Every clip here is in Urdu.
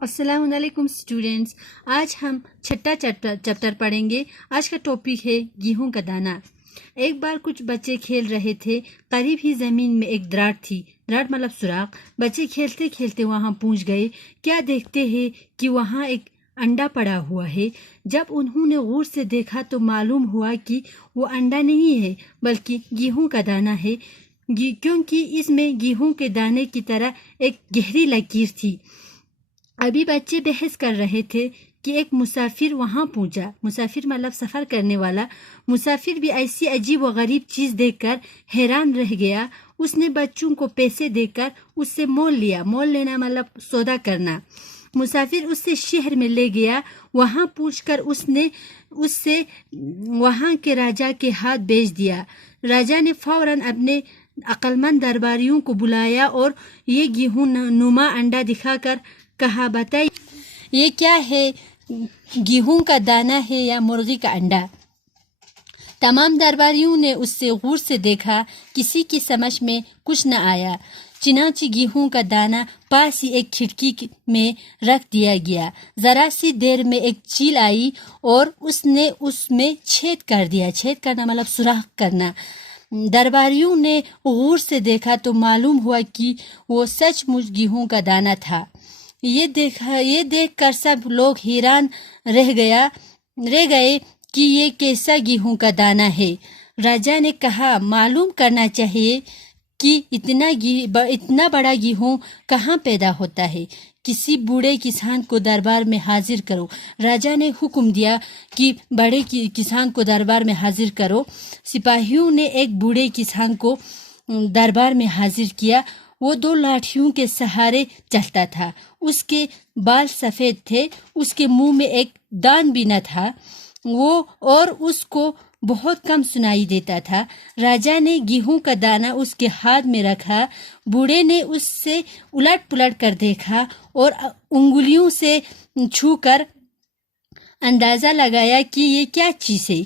السلام علیکم اسٹوڈینٹس، آج ہم چھٹا چیپٹر پڑھیں گے۔ آج کا ٹاپک ہے گیہوں کا دانہ۔ ایک بار کچھ بچے کھیل رہے تھے۔ قریب ہی زمین میں ایک دراڑ تھی۔ دراڑ مطلب سوراخ۔ بچے کھیلتے کھیلتے وہاں پہنچ گئے۔ کیا دیکھتے ہیں کہ وہاں ایک انڈا پڑا ہوا ہے۔ جب انہوں نے غور سے دیکھا تو معلوم ہوا کہ وہ انڈا نہیں ہے بلکہ گیہوں کا دانہ ہے، کیونکہ اس میں گیہوں کے دانے کی طرح ایک گہری لکیر تھی۔ ابھی بچے بحث کر رہے تھے کہ ایک مسافر وہاں پہنچا۔ مسافر مطلب سفر کرنے والا۔ مسافر بھی ایسی عجیب و غریب چیز دیکھ کر حیران رہ گیا۔ اس نے بچوں کو پیسے دے کر اس سے مول لیا۔ مول لینا مطلب سودا کرنا۔ مسافر اس سے شہر میں لے گیا۔ وہاں پہنچ کر اس نے اس سے وہاں کے راجا کے ہاتھ بیچ دیا۔ راجا نے فوراً اپنے عقلمند درباریوں کو بلایا اور یہ گیہوں نما انڈا دکھا کر کہا، بتائیے یہ کیا ہے، گیہوں کا دانہ ہے یا مرغی کا انڈا؟ تمام درباریوں نے اس سے غور سے دیکھا۔ کسی کی سمجھ میں کچھ نہ آیا۔ چنانچہ گیہوں کا دانہ پاس ہی ایک کھڑکی میں رکھ دیا گیا۔ ذرا سی دیر میں ایک چیل آئی اور اس نے اس میں چھید کر دیا۔ چھید کرنا مطلب سوراخ کرنا۔ درباریوں نے غور سے دیکھا تو معلوم ہوا کہ وہ سچ مچ گیہوں کا دانہ تھا۔ یہ دیکھ کر سب لوگ حیران رہ گئے کہ یہ کیسا گیہوں کا دانہ ہے۔ راجا نے کہا، معلوم کرنا چاہیے کہ اتنا بڑا گیہوں کہاں پیدا ہوتا ہے۔ کسی بوڑھے کسان کو دربار میں حاضر کرو۔ راجا نے حکم دیا کہ بڑے کسان کو دربار میں حاضر کرو۔ سپاہیوں نے ایک بوڑھے کسان کو دربار میں حاضر کیا۔ وہ 2 لاٹھیوں کے سہارے چلتا تھا۔ اس کے بال سفید تھے۔ اس کے منہ میں ایک دان بھی نہ تھا، اور اس کو بہت کم سنائی دیتا تھا۔ راجا نے گیہوں کا دانہ اس کے ہاتھ میں رکھا۔ بوڑھے نے اس سے الٹ پلٹ کر دیکھا اور انگلیوں سے چھو کر اندازہ لگایا کہ یہ کیا چیز ہے۔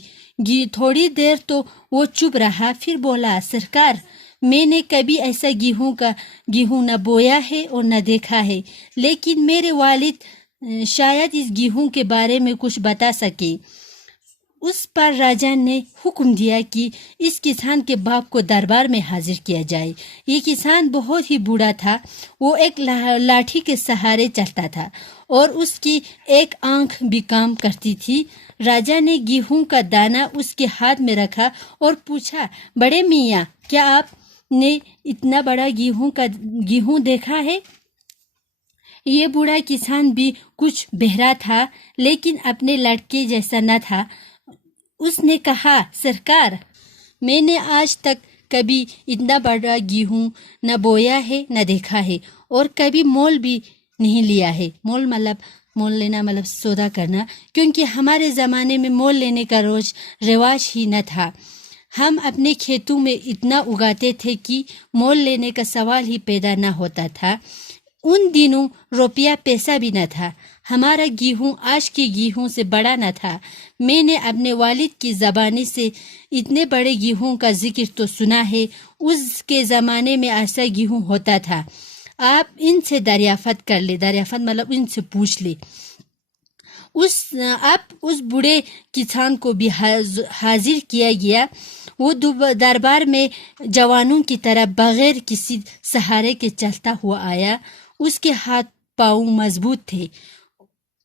تھوڑی دیر تو وہ چپ رہا، پھر بولا، سرکار، میں نے کبھی ایسا گیہوں نہ بویا ہے اور نہ دیکھا ہے، لیکن میرے والد شاید اس گیہوں کے بارے میں کچھ بتا سکیں۔ اس پر راجا نے حکم دیا کہ اس کسان کے باپ کو دربار میں حاضر کیا جائے۔ یہ کسان بہت ہی بوڑھا تھا۔ وہ ایک لاٹھی کے سہارے چلتا تھا اور اس کی ایک آنکھ بھی کام کرتی تھی۔ راجا نے گیہوں کا دانہ اس کے ہاتھ میں رکھا اور پوچھا، بڑے میاں، کیا آپ نے اتنا بڑا گیہوں دیکھا ہے؟ یہ بوڑھا کسان بھی کچھ بہرا تھا، لیکن اپنے لڑکے جیسا نہ تھا۔ اس نے کہا، سرکار، میں نے آج تک کبھی اتنا بڑا گیہوں نہ بویا ہے نہ دیکھا ہے، اور کبھی مول بھی نہیں لیا ہے۔ مول لینا مطلب سودا کرنا، کیونکہ ہمارے زمانے میں مول لینے کا رواج ہی نہ تھا۔ ہم اپنے کھیتوں میں اتنا اگاتے تھے کہ مول لینے کا سوال ہی پیدا نہ ہوتا تھا۔ ان دنوں روپیہ پیسہ بھی نہ تھا۔ ہمارا گیہوں آج کے گیہوں سے بڑا نہ تھا۔ میں نے اپنے والد کی زبانی سے اتنے بڑے گیہوں کا ذکر تو سنا ہے۔ اس کے زمانے میں ایسا گیہوں ہوتا تھا۔ آپ ان سے دریافت کر لے۔ دریافت مطلب ان سے پوچھ لے۔ اب اس بوڑھے کسان کو بھی حاضر کیا گیا۔ وہ دربار میں جوانوں کی طرح بغیر کسی سہارے کے چلتا ہوا آیا۔ اس کے ہاتھ پاؤں مضبوط تھے۔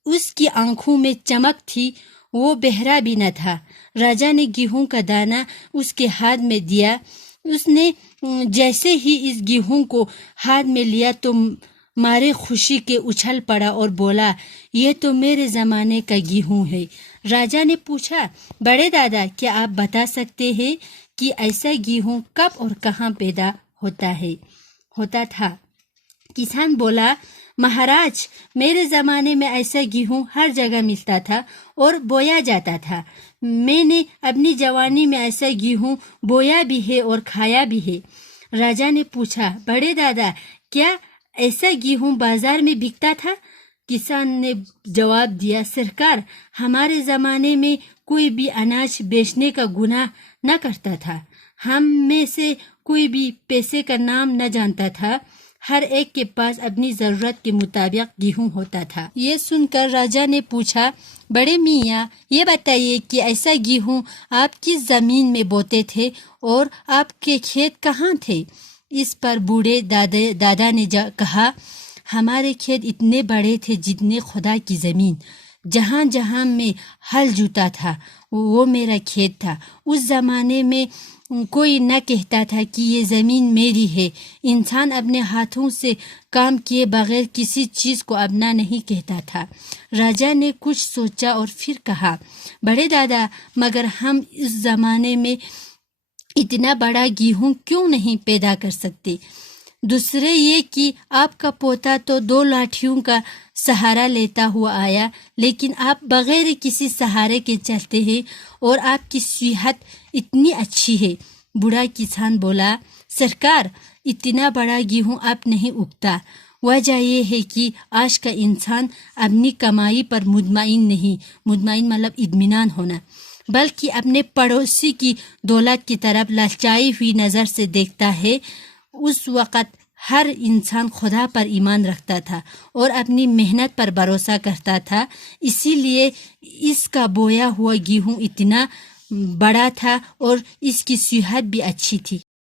اس کی آنکھوں میں چمک تھی۔ وہ بہرا بھی نہ تھا۔ راجا نے گیہوں کا دانہ اس کے ہاتھ میں دیا۔ اس نے جیسے ہی اس گیہوں کو ہاتھ میں لیا تو مارے خوشی کے اچھل پڑا اور بولا، یہ تو میرے زمانے کا گیہوں ہے۔ راجا نے پوچھا، بڑے دادا، کیا آپ بتا سکتے ہیں کہ ایسا گیہوں کب اور کہاں پیدا ہوتا تھا؟ کسان بولا، مہاراج، میرے زمانے میں ایسا گیہوں ہر جگہ ملتا تھا اور بویا جاتا تھا۔ میں نے اپنی جوانی میں ایسا گیہوں بویا بھی ہے اور کھایا بھی ہے۔ راجا نے پوچھا، بڑے دادا، کیا ایسا گیہوں بازار میں بکتا تھا؟ کسان نے جواب دیا، سرکار، ہمارے زمانے میں کوئی بھی اناج بیچنے کا گناہ نہ کرتا تھا۔ ہم میں سے کوئی بھی پیسے کا نام نہ جانتا تھا۔ ہر ایک کے پاس اپنی ضرورت کے مطابق گیہوں ہوتا تھا۔ یہ سن کر راجا نے پوچھا، بڑے میاں یہ بتائیے کہ ایسا گیہوں آپ کس زمین میں بوتے تھے اور آپ کے کھیت کہاں تھے؟ اس پر بوڑھے دادا نے کہا، ہمارے کھیت اتنے بڑے تھے جتنے خدا کی زمین، جہاں جہاں میں ہل جوتا تھا وہ میرا کھیت تھا۔ اس زمانے میں کوئی نہ کہتا تھا کہ یہ زمین میری ہے۔ انسان اپنے ہاتھوں سے کام کیے بغیر کسی چیز کو اپنا نہیں کہتا تھا۔ راجا نے کچھ سوچا اور پھر کہا، بڑے دادا مگر ہم اس زمانے میں اتنا بڑا گیہوں کیوں نہیں پیدا کر سکتے؟ دوسرے یہ کہ آپ کا پوتا تو 2 لاٹھیوں کا سہارا لیتا ہوا آیا، لیکن آپ بغیر کسی سہارے کے چلتے ہیں اور آپ کی صحت اتنی اچھی ہے۔ بوڑھا کسان بولا، سرکار اتنا بڑا گیہوں اب نہیں اگتا۔ وجہ یہ ہے کہ آج کا انسان اپنی کمائی پر مطمئن نہیں، مطمئن مطلب اطمینان ہونا، بلکہ اپنے پڑوسی کی دولت کی طرف لالچائی ہوئی نظر سے دیکھتا ہے۔ اس وقت ہر انسان خدا پر ایمان رکھتا تھا اور اپنی محنت پر بھروسہ کرتا تھا، اسی لیے اس کا بویا ہوا گیہوں اتنا بڑا تھا اور اس کی صحت بھی اچھی تھی۔